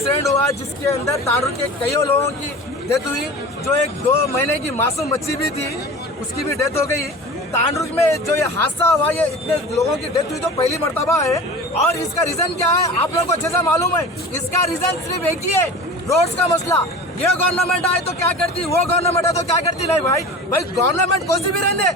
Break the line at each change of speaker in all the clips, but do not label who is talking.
Accident हुआ, जिसके अंदर तारुल के कई लोगों की डेथ हुई, जो एक दो महीने की मासूम बच्ची भी थी, उसकी भी डेथ हो गई। तांडुर में जो ये हादसा हुआ, ये इतने लोगों की डेथ हुई तो पहली मरतबा है। और इसका रीजन क्या है, आप लोगों को अच्छे से मालूम है, इसका रीजन सिर्फ़ एक ही है रोड्स का मसला। ये गवर्नमेंट आए तो क्या करती, वो गवर्नमेंट आए तो क्या करती? नहीं भाई भाई गवर्नमेंट कोई सी भी रहने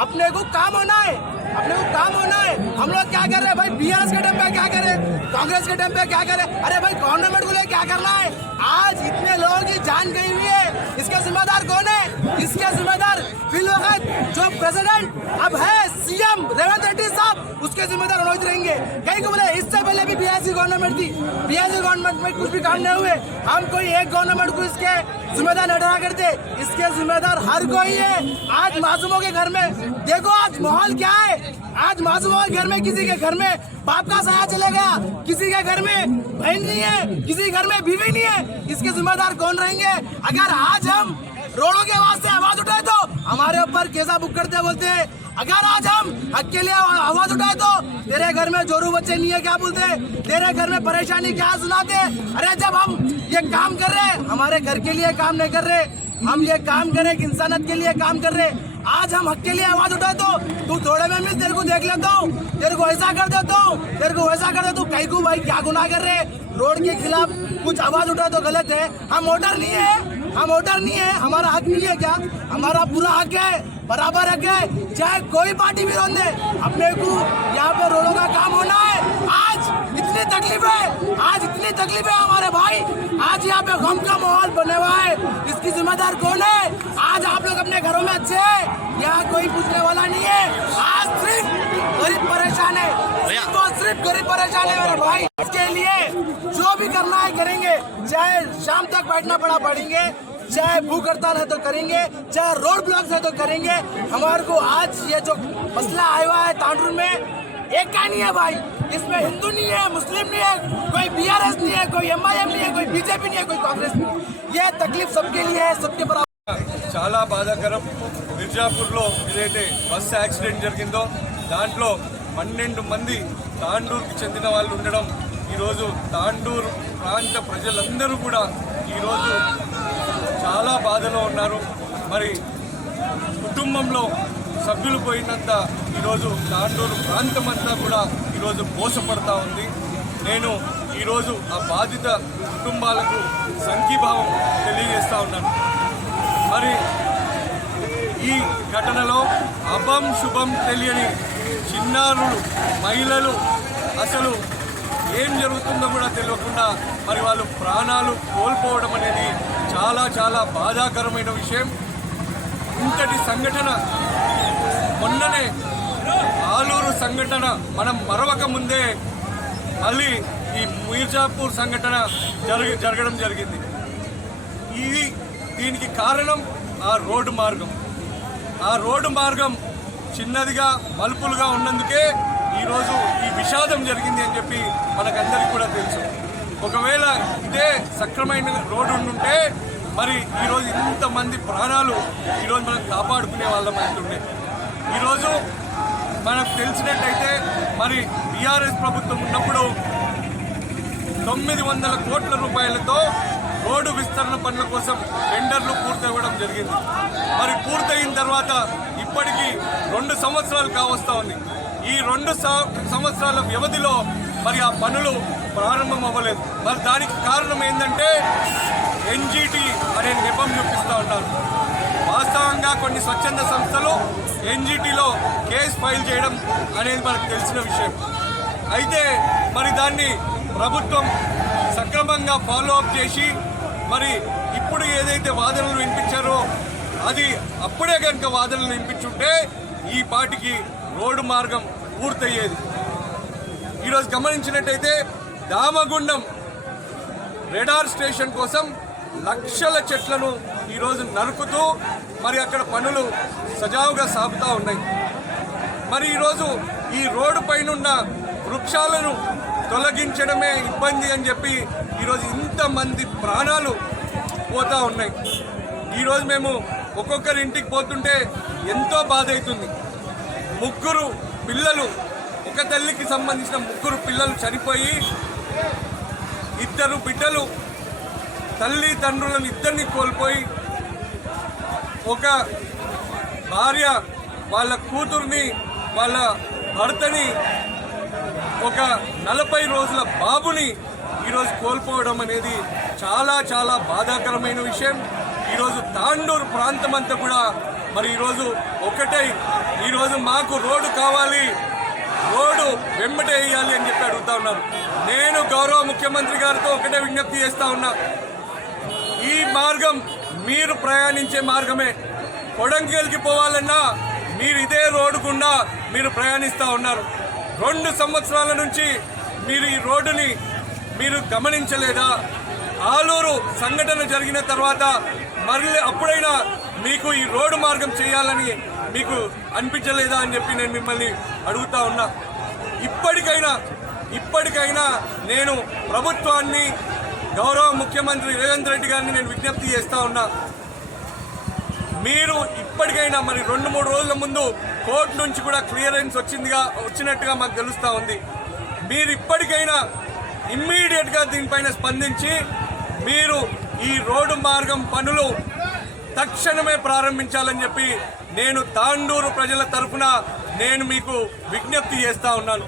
अपने को काम होना है। अपने को काम होना है। हम लोग क्या कर रहे हैं भाई? बीआरएस के टाइम पे क्या करें कांग्रेस के टाइम पे क्या करें अरे भाई गवर्नमेंट को लेकर क्या करना है? आज इतने लोगों की जान गई हुई है। इसका जिम्मेदार कौन है? इसके जिम्मेदार फिलवक्त जो प्रेसिडेंट अब है सीएम रेवंत उसके जिम्मेदार रोहित रहेंगे। कहीं को बोले, इससे पहले भी बीएससी गवर्नमेंट थी। बीएससी गवर्नमेंट में कुछ भी काम नहीं हुए। हम कोई एक गवर्नमेंट को इसके जिम्मेदार न ठहरा करते। इसके जिम्मेदार हर कोई है। आज मासूमों के घर में देखो आज माहौल क्या है। आज मासूमों के घर में, किसी के घर में बाप का साया चले गया। किसी के घर में बहन नहीं है। किसी घर में बीवी नहीं है। इसके जिम्मेदार कौन रहेंगे? अगर आज हम रोडों के आवाज़ वास्ते आवाज़ उठाए तो हमारे ऊपर केसा बुक करते बोलते हैं अगर आज हम अकेले आवाज़ उठाए तो तेरे घर में जोरू बच्चे नहीं है, क्या बोलते? तेरे घर में परेशानी क्या सुनाते? अरे जब हम ये काम कर रहे हैं, हमारे घर के लिए काम नहीं कर रहे, हम ये काम कर रहे इंसानियत के लिए काम कर रहे। आज हम हक के लिए आवाज़ उठाए तो तू थोड़े में मिल तेरे को देख लेता हूँ, तेरे को ऐसा कर देता हूँ, तेरे को वैसा कर देता हूँ कहीं को भाई क्या गुनाह कर रहे रोड के खिलाफ कुछ आवाज़ उठा तो गलत है। हम वोटर नहीं है। हम वोटर नहीं है हमारा हक नहीं है क्या? हमारा पूरा हक है बराबर हक है चाहे कोई पार्टी भी रोन दे अपने को यहाँ पे रोडों का काम होना है। आज इतनी तकलीफ़ है आज इतनी तकलीफ़ है हमारे भाई। आज यहाँ पे गम का माहौल बने हुआ है। इसकी जिम्मेदार कौन है? आज आप लोग अपने घरों में अच्छे है यहाँ कोई पूछने वाला नहीं है। आज सिर्फ़ गरीब परेशान है। सिर्फ़ गरीब परेशान है मेरे भाई। इसके लिए जो भी करना है करेंगे चाहे शाम तक बैठना पड़ा पड़ेंगे चाहे भूख हड़ताल है तो करेंगे चाहे रोड ब्लॉक है तो करेंगे हमारे को आज ये जो मसला आया हुआ है तांडुर में एक का नहीं है भाई इसमें हिंदू नहीं है मुस्लिम नहीं है कोई बीआरएस नहीं है कोई एमआईएम नहीं है कोई बीजेपी नहीं है कोई कांग्रेस नहीं है ये तकलीफ सबके लिए है सबके बराबर
చాలా బాధాకరం మిర్జాపూర్లో ఏదైతే బస్సు యాక్సిడెంట్ జరిగిందో దాంట్లో పన్నెండు మంది తాండూరుకి చెందిన వాళ్ళు ఉండడం ఈరోజు తాండూరు ప్రాంత ప్రజలందరూ కూడా ఈరోజు చాలా బాధలో ఉన్నారు. మరి కుటుంబంలో సభ్యులు పోయినంత ఈరోజు తాండూరు ప్రాంతం అంతా కూడా ఈరోజు మోసపడతా ఉంది. నేను ఈరోజు ఆ బాధిత కుటుంబాలకు సంఘీభావం తెలియజేస్తూ ఉన్నాను. మరి ఈ ఘటనలో అభం శుభం తెలియని చిన్నారులు మహిళలు అసలు ఏం జరుగుతుందో కూడా తెలియకుండా మరి వాళ్ళు ప్రాణాలు కోల్పోవడం అనేది చాలా చాలా బాధాకరమైన విషయం. ఇంతటి సంఘటన మొన్ననే ఆలూరు సంఘటన మనం మరవక ముందే మళ్ళీ ఈ మీర్జాపూర్ సంఘటన జరిగి జరగడం జరిగింది. ఇది దీనికి కారణం ఆ రోడ్డు మార్గం. ఆ రోడ్డు మార్గం చిన్నదిగా మలుపులుగా ఉన్నందుకే ఈరోజు ఈ విషాదం జరిగింది అని చెప్పి మనకందరికీ కూడా తెలుసు. ఒకవేళ ఇదే సక్రమైన రోడ్డు ఉంటే మరి ఈరోజు ఇంతమంది ప్రాణాలు ఈరోజు మనం కాపాడుకునే వాళ్ళం అవుతుండే ఈరోజు మనకు తెలిసినట్టయితే మరి బీఆర్ఎస్ ప్రభుత్వం ఉన్నప్పుడు తొమ్మిది వందల కోట్ల రూపాయలతో రోడ్డు విస్తరణ పనుల కోసం టెండర్లు పూర్తవ్వడం జరిగింది. మరి పూర్తయిన తర్వాత ఇప్పటికీ రెండు సంవత్సరాలు కావస్తా ఉంది. ఈ రెండు సంవత్సరాల వ్యవధిలో మరి ఆ పనులు ప్రారంభం అవ్వలేదు. మరి దానికి కారణం ఏంటంటే ఎన్జిటి అనే నెపం చూపిస్తూ ఉంటారు. వాస్తవంగా కొన్ని స్వచ్ఛంద సంస్థలు ఎన్జిటిలో కేసు ఫైల్ చేయడం అనేది మనకు తెలిసిన విషయం. అయితే మరి దాన్ని ప్రభుత్వం సక్రమంగా ఫాలో అప్ చేసి మరి ఇప్పుడు ఏదైతే వాదనలు వినిపించారో అది అప్పుడే కనుక వాదనలు వినిపించుంటే ఈ పాటికి రోడ్డు మార్గం పూర్తయ్యేది. ఈరోజు గమనించినట్టయితే దామగుండం రెడార్ స్టేషన్ కోసం లక్షల చెట్లను ఈరోజు నరుకుతూ మరి అక్కడ పనులు సజావుగా సాగుతూ ఉన్నాయి. మరి ఈరోజు ఈ రోడ్డు పైనున్న వృక్షాలను తొలగించడమే ఇబ్బంది అని చెప్పి ఈరోజు ఇంతమంది ప్రాణాలు పోతూ ఉన్నాయి. ఈరోజు మేము ఒక్కొక్కరి ఇంటికి పోతుంటే ఎంతో బాధ అవుతుంది ముగ్గురు పిల్లలు ఒక తల్లికి సంబంధించిన ముగ్గురు పిల్లలు చనిపోయి ఇద్దరు బిడ్డలు తల్లి తండ్రులను ఇద్దరిని కోల్పోయి ఒక భార్య వాళ్ళ కూతుర్ని వాళ్ళ భర్తని ఒక నలభై రోజుల బాబుని ఈరోజు కోల్పోవడం అనేది చాలా చాలా బాధాకరమైన విషయం. ఈరోజు తాండూరు ప్రాంతం అంతా కూడా మరి ఈరోజు ఒకటై ఈరోజు మాకు రోడ్డు కావాలి. రోడ్డు వెంబటే వేయాలి అని చెప్పి అడుగుతా ఉన్నారు నేను గౌరవ ముఖ్యమంత్రి గారితో ఒకటే విజ్ఞప్తి చేస్తా ఉన్నా. ఈ మార్గం మీరు ప్రయాణించే మార్గమే. కొడంగల్కి పోవాలన్నా మీరు ఇదే రోడ్డు గుండా మీరు ప్రయాణిస్తూ ఉన్నారు. రెండు సంవత్సరాల నుంచి మీరు ఈ రోడ్డుని మీరు గమనించలేదా? ఆలూరు సంఘటన జరిగిన తర్వాత మళ్ళీ అప్పుడైనా మీకు ఈ రోడ్డు మార్గం చేయాలని మీకు అనిపించలేదా అని చెప్పి నేను మిమ్మల్ని అడుగుతా ఉన్నా. ఇప్పటికైనా ఇప్పటికైనా నేను ప్రభుత్వాన్ని గౌరవ ముఖ్యమంత్రి రేవంత్ రెడ్డి గారిని నేను విజ్ఞప్తి చేస్తూ ఉన్నా. మీరు ఇప్పటికైనా మరి రెండు మూడు రోజుల ముందు కోర్టు నుంచి కూడా క్లియరెన్స్ వచ్చిందిగా వచ్చినట్టుగా మాకు తెలుస్తూ ఉంది. మీరు ఇప్పటికైనా ఇమ్మీడియట్గా దీనిపైన స్పందించి మీరు ఈ రోడ్డు మార్గం పనులు తక్షణమే ప్రారంభించాలని చెప్పి నేను తాండూరు ప్రజల తరఫున నేను మీకు విజ్ఞప్తి చేస్తా ఉన్నాను.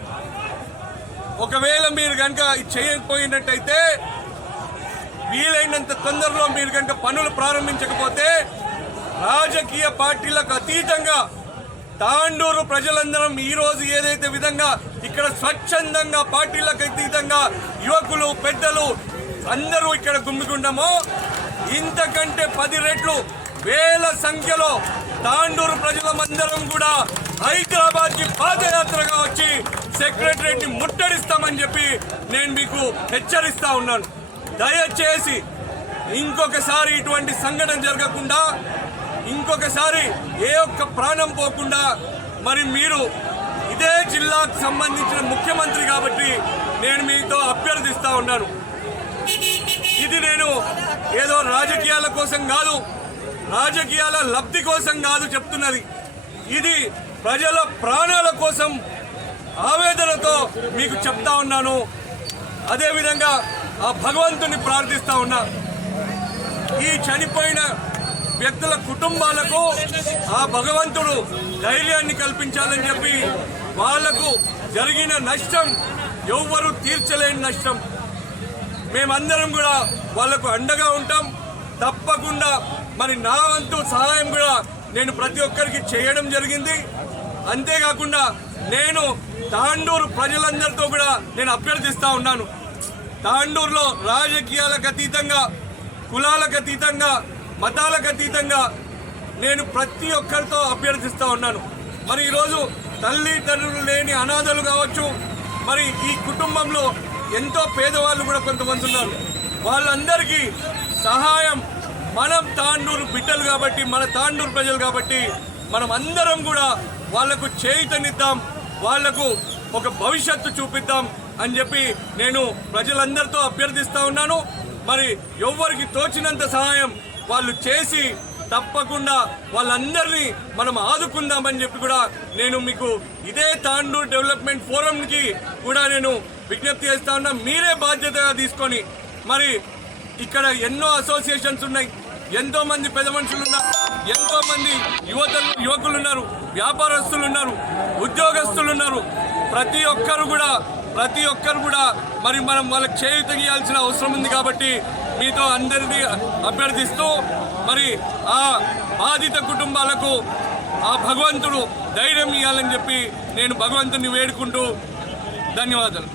ఒకవేళ మీరు కనుక చేయకపోయినట్టయితే వీలైనంత తొందరలో మీరు కనుక పనులు ప్రారంభించకపోతే రాజకీయ పార్టీలకు అతీతంగా తాండూరు ప్రజలందరం ఈరోజు ఏదైతే విధంగా ఇక్కడ స్వచ్ఛందంగా పార్టీలకు అతీతంగా యువకులు పెద్దలు అందరూ ఇక్కడ గుమ్మిగుండమో ఇంతకంటే పది రెట్లు వేల సంఖ్యలో తాండూరు ప్రజలమందరం కూడా హైదరాబాద్కి పాదయాత్రగా వచ్చి సెక్రటరేట్ ముట్టడిస్తామని చెప్పి నేను మీకు హెచ్చరిస్తా ఉన్నాను. దయచేసి ఇంకొకసారి ఇటువంటి సంఘటన జరగకుండా ఇంకొకసారి ఏ ఒక్క ప్రాణం పోకుండా మరి మీరు ఇదే జిల్లాకు సంబంధించిన ముఖ్యమంత్రి కాబట్టి నేను మీతో అభ్యర్థిస్తా ఉన్నాను. ఇది నేను ఏదో రాజకీయాల కోసం కాదు రాజకీయాల లబ్ధి కోసం కాదు చెప్తున్నది. ఇది ప్రజల ప్రాణాల కోసం ఆవేదనతో మీకు చెప్తా ఉన్నాను. అదేవిధంగా ఆ భగవంతుని ప్రార్థిస్తా ఉన్నా. ఈ చనిపోయిన వ్యక్తుల కుటుంబాలకు ఆ భగవంతుడు ధైర్యాన్ని కల్పించాలని చెప్పి వాళ్ళకు జరిగిన నష్టం ఎవ్వరూ తీర్చలేని నష్టం. మేమందరం కూడా వాళ్ళకు అండగా ఉంటాం. తప్పకుండా మరి నా వంతు సహాయం కూడా నేను ప్రతి ఒక్కరికి చేయడం జరిగింది. అంతేకాకుండా నేను తాండూరు ప్రజలందరితో కూడా నేను అభ్యర్థిస్తూ ఉన్నాను. తాండూరులో రాజకీయాలకు అతీతంగా కులాలకు అతీతంగా మతాలకు అతీతంగా నేను ప్రతి ఒక్కరితో అభ్యర్థిస్తూ ఉన్నాను. మరి ఈరోజు తల్లిదండ్రులు లేని అనాథలు కావచ్చు మరి ఈ కుటుంబంలో ఎంతో పేదవాళ్ళు కూడా కొంతమంది ఉన్నారు. వాళ్ళందరికీ సహాయం మనం తాండూరు బిడ్డలు కాబట్టి మన తాండూరు ప్రజలు కాబట్టి మనం అందరం కూడా వాళ్ళకు చేయుతనిద్దాం వాళ్ళకు ఒక భవిష్యత్తు చూపిద్దాం అని చెప్పి నేను ప్రజలందరితో అభ్యర్థిస్తూ ఉన్నాను. మరి ఎవ్వరికి తోచినంత సహాయం వాళ్ళు చేసి తప్పకుండా వాళ్ళందరినీ మనం ఆదుకుందామని చెప్పి కూడా నేను మీకు ఇదే తాండూరు డెవలప్మెంట్ ఫోరంకి కూడా నేను విజ్ఞప్తి చేస్తా ఉన్నా. మీరే బాధ్యతగా తీసుకొని మరి ఇక్కడ ఎన్నో అసోసియేషన్స్ ఉన్నాయి. ఎంతో మంది పెద్ద మనుషులు ఉన్నారు. ఎంతో మంది యువతలు యువకులు ఉన్నారు. వ్యాపారస్తులు ఉన్నారు. ఉద్యోగస్తులు ఉన్నారు. ప్రతి ఒక్కరు కూడా ప్రతి ఒక్కరు కూడా మరి మనం వాళ్ళకి చేయుత గీయాల్సిన అవసరం ఉంది కాబట్టి మీతో అందరినీ అభ్యర్థిస్తూ మరి ఆ బాధిత కుటుంబాలకు ఆ భగవంతుడు ధైర్యం ఇవ్వాలని చెప్పి నేను భగవంతుని వేడుకుంటూ ధన్యవాదాలు.